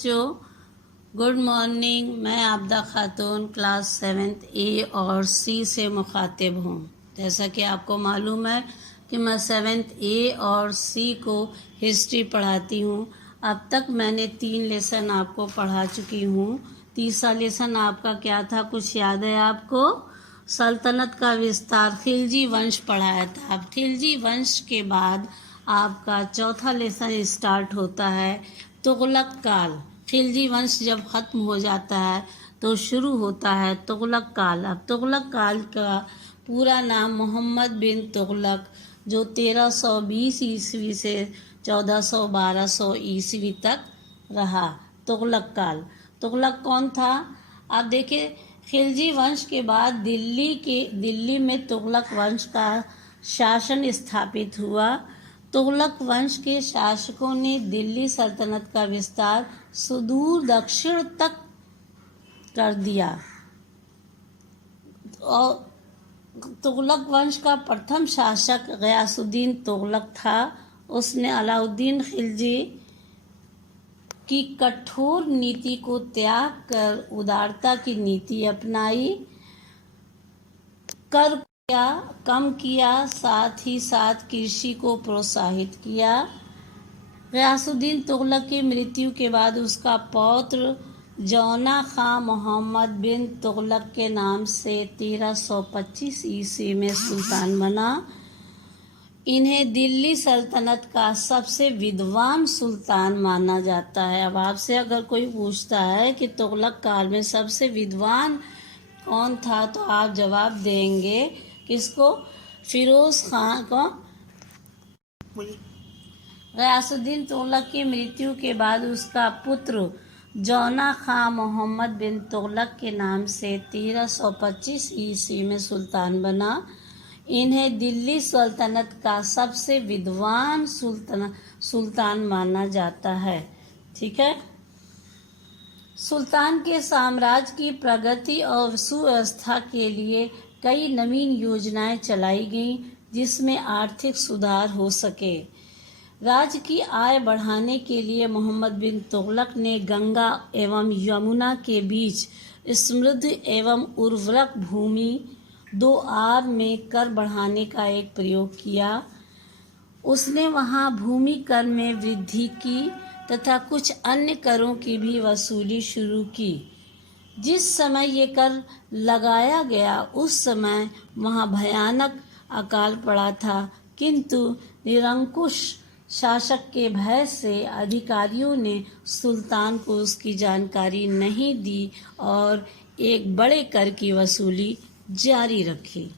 बच्चों, good morning. मैं आबदा खातून class 7th ए और सी से मुखातिब हूँ। जैसा कि आपको मालूम है कि मैं 7th ए और सी को हिस्ट्री पढ़ाती हूँ। अब तक मैंने 3 लेसन आपको पढ़ा चुकी हूँ। तीसरा लेसन आपका क्या था, कुछ याद है आपको? सल्तनत का विस्तार, खिलजी वंश पढ़ाया था। अब खिलजी वंश के बाद आपका चौथा लेसन स्टार्ट होता है तुगलक काल। खिलजी वंश जब ख़त्म हो जाता है तो शुरू होता है तुगलक काल। अब तुगलक काल का पूरा नाम मोहम्मद बिन तुगलक, जो 1320 ईस्वी से 1412 ईस्वी तक रहा। तुगलक काल। तुगलक कौन था? आप देखिए, खिलजी वंश के बाद दिल्ली में तुगलक वंश का शासन स्थापित हुआ। तुगलक वंश के शासकों ने दिल्ली सल्तनत का विस्तार सुदूर दक्षिण तक कर दिया। और तुगलक वंश का प्रथम शासक गयासुद्दीन तुगलक था। उसने अलाउद्दीन खिलजी की कठोर नीति को त्याग कर उदारता की नीति अपनाई। कर कम किया, साथ ही साथ कृषि को प्रोत्साहित किया। गयासुद्दीन तुगलक की मृत्यु के बाद उसका पौत्र जौना खां मोहम्मद बिन तुगलक के नाम से 1325 ईस्वी में सुल्तान बना। इन्हें दिल्ली सल्तनत का सबसे विद्वान सुल्तान माना जाता है। अब आपसे अगर कोई पूछता है कि तुगलक काल में सबसे विद्वान कौन था, तो आप जवाब देंगे किसको? फिरोज खां को। गयासुद्दीन तुगलक की मृत्यु के बाद उसका पुत्र जौना खां मोहम्मद बिन तुगलक के नाम से 1325 ईस्वी में सुल्तान बना। इन्हें दिल्ली सल्तनत का सबसे विद्वान सुल्तान माना जाता है। ठीक है। सुल्तान के साम्राज्य की प्रगति और सुव्यवस्था के लिए कई नवीन योजनाएं चलाई गईं, जिसमें आर्थिक सुधार हो सके। राज्य की आय बढ़ाने के लिए मोहम्मद बिन तुगलक ने गंगा एवं यमुना के बीच समृद्ध एवं उर्वरक भूमि दोआब में कर बढ़ाने का एक प्रयोग किया। उसने वहां भूमि कर में वृद्धि की तथा कुछ अन्य करों की भी वसूली शुरू की। जिस समय ये कर लगाया गया उस समय वहां भयानक अकाल पड़ा था, किंतु निरंकुश शासक के भय से अधिकारियों ने सुल्तान को उसकी जानकारी नहीं दी और एक बड़े कर की वसूली जारी रखी।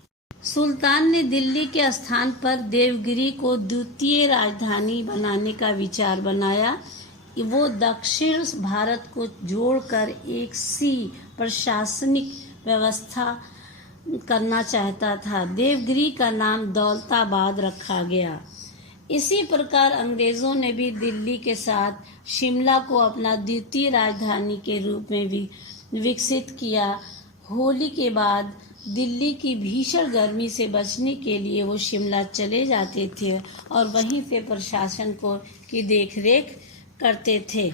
सुल्तान ने दिल्ली के स्थान पर देवगिरी को द्वितीय राजधानी बनाने का विचार बनाया। वो दक्षिण भारत को जोड़कर एक सी प्रशासनिक व्यवस्था करना चाहता था। देवगिरी का नाम दौलताबाद रखा गया। इसी प्रकार अंग्रेजों ने भी दिल्ली के साथ शिमला को अपना द्वितीय राजधानी के रूप में विकसित किया। होली के बाद दिल्ली की भीषण गर्मी से बचने के लिए वो शिमला चले जाते थे और वहीं से प्रशासन की देखरेख करते थे।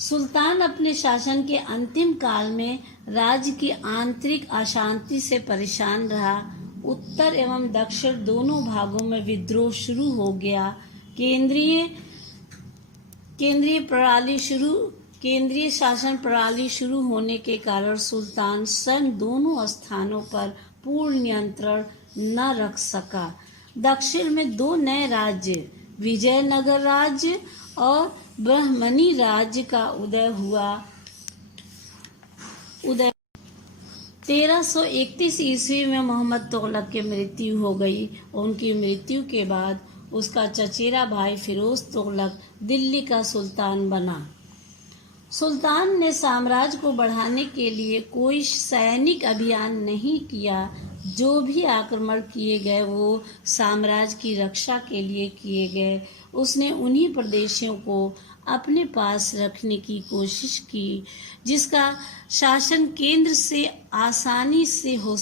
सुल्तान अपने शासन के अंतिम काल में राज्य की आंतरिक अशांति से परेशान रहा। उत्तर एवं दक्षिण दोनों भागों में विद्रोह शुरू हो गया। केंद्रीय शासन प्रणाली शुरू होने के कारण सुल्तान स्वयं दोनों स्थानों पर पूर्ण नियंत्रण न रख सका। दक्षिण में 2 नए राज्य, विजयनगर राज्य और ब्रह्मणी राज्य का उदय हुआ। 1331 ईस्वी में मोहम्मद तुगलक की मृत्यु हो गई। उनकी मृत्यु के बाद उसका चचेरा भाई फिरोज तुगलक दिल्ली का सुल्तान बना। सुल्तान ने साम्राज्य को बढ़ाने के लिए कोई सैनिक अभियान नहीं किया। जो भी आक्रमण किए गए वो साम्राज्य की रक्षा के लिए किए गए। उसने उन्हीं प्रदेशों को अपने पास रखने की कोशिश की जिसका शासन केंद्र से आसानी से हो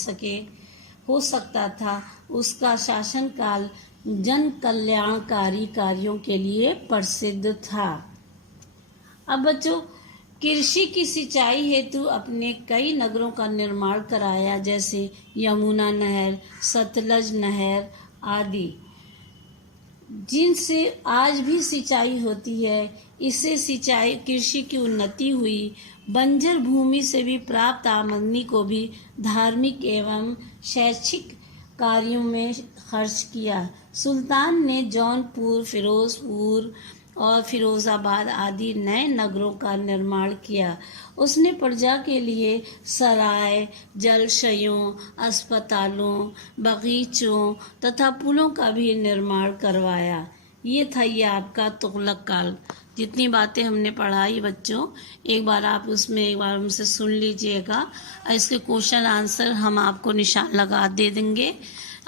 सकता था। उसका शासनकाल जन कल्याणकारी कार्यों के लिए प्रसिद्ध था। अब बच्चों, कृषि की सिंचाई हेतु अपने कई नगरों का निर्माण कराया, जैसे यमुना नहर, सतलज नहर आदि, जिनसे आज भी सिंचाई होती है। इससे सिंचाई कृषि की उन्नति हुई। बंजर भूमि से भी प्राप्त आमदनी को भी धार्मिक एवं शैक्षिक कार्यों में खर्च किया। सुल्तान ने जौनपुर, फिरोजपुर और फिरोजाबाद आदि नए नगरों का निर्माण किया। उसने प्रजा के लिए सराय, जलाशयों, अस्पतालों, बगीचों तथा पुलों का भी निर्माण करवाया। ये आपका तुगलक काल। जितनी बातें हमने पढ़ाई बच्चों, एक बार आप उसमें एक बार हमसे सुन लीजिएगा। इसके क्वेश्चन आंसर हम आपको निशान लगा दे देंगे।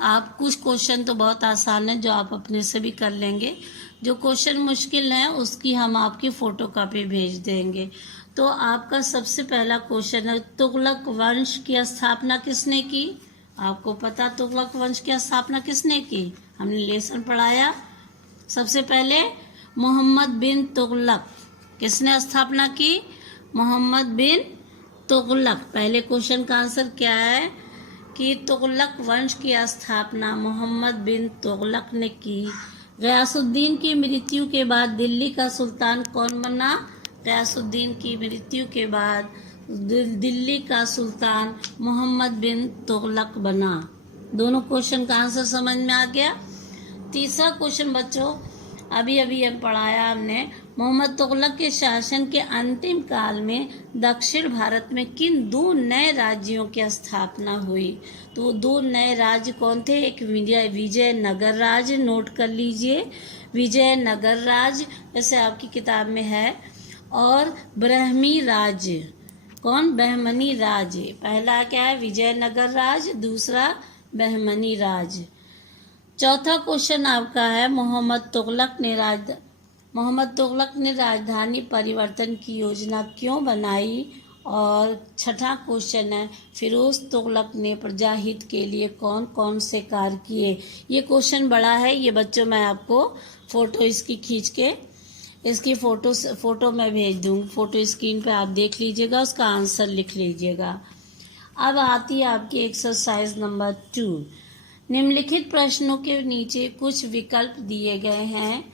आप कुछ क्वेश्चन तो बहुत आसान है जो आप अपने से भी कर लेंगे। जो क्वेश्चन मुश्किल है उसकी हम आपकी फोटोकॉपी भेज देंगे। तो आपका सबसे पहला क्वेश्चन है, तुगलक वंश की स्थापना किसने की? आपको पता तुगलक वंश की स्थापना किसने की? हमने लेसन पढ़ाया। सबसे पहले मोहम्मद बिन तुगलक। किसने स्थापना की? मोहम्मद बिन तुगलक। पहले क्वेश्चन का आंसर क्या है कि तुगलक वंश की स्थापना मोहम्मद बिन तुगलक ने की। गयासुद्दीन की मृत्यु के बाद दिल्ली का सुल्तान कौन बना? गयासुद्दीन की मृत्यु के बाद दिल्ली का सुल्तान मोहम्मद बिन तुगलक बना। दोनों क्वेश्चन का आंसर समझ में आ गया। तीसरा क्वेश्चन बच्चों, अभी हम पढ़ाया हमने, मोहम्मद तुगलक के शासन के अंतिम काल में दक्षिण भारत में किन दो नए राज्यों की स्थापना हुई? तो वो दो नए राज्य कौन थे? एक विजयनगर राज्य, नोट कर लीजिए, विजयनगर राज्य जैसे आपकी किताब में है, और ब्रह्मी राज्य। कौन? बहमनी राज्य। पहला क्या है? विजयनगर राज्य, दूसरा बहमनी राज्य। चौथा क्वेश्चन आपका है, मोहम्मद तुगलक ने राजधानी परिवर्तन की योजना क्यों बनाई? और छठा क्वेश्चन है, फिरोज तुगलक ने प्रजाहित के लिए कौन कौन से कार्य किए? ये क्वेश्चन बड़ा है, ये बच्चों मैं आपको फोटो इसकी खींच के इसकी फोटो मैं भेज दूँगी। फोटो स्क्रीन पे आप देख लीजिएगा, उसका आंसर लिख लीजिएगा। अब आती है आपकी एक्सरसाइज नंबर 2। निम्नलिखित प्रश्नों के नीचे कुछ विकल्प दिए गए हैं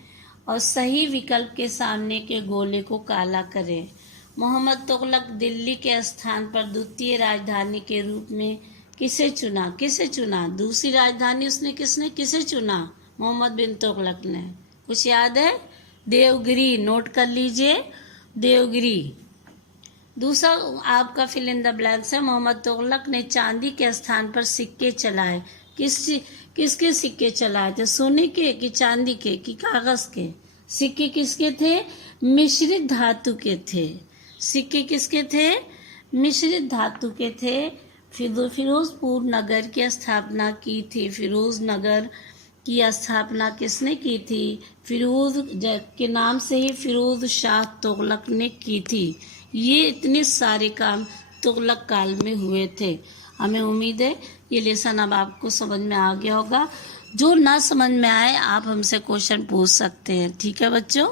और सही विकल्प के सामने के गोले को काला करें। मोहम्मद तुगलक दिल्ली के स्थान पर द्वितीय राजधानी के रूप में किसे चुना? दूसरी राजधानी उसने किसे चुना? मोहम्मद बिन तुगलक ने। कुछ याद है? देवगिरी। नोट कर लीजिए, देवगिरी। दूसरा आपका फिल इन द ब्लैंक्स है, मोहम्मद तुगलक ने चांदी के स्थान पर सिक्के चलाए। किसके सिक्के चलाए थे? सोने के कि चांदी के कि कागज के? सिक्के किसके थे? मिश्रित धातु के थे। सिक्के किसके थे? मिश्रित धातु के थे। फिरोजपुर नगर की स्थापना की थी। फिरोज नगर की स्थापना किसने की थी? फिरोज के नाम से ही फिरोज शाह तुगलक ने की थी। ये इतने सारे काम तुगलक काल में हुए थे। हमें उम्मीद है ये लेसन अब आपको समझ में आ गया होगा। जो ना समझ में आए आप हमसे क्वेश्चन पूछ सकते हैं। ठीक है बच्चों।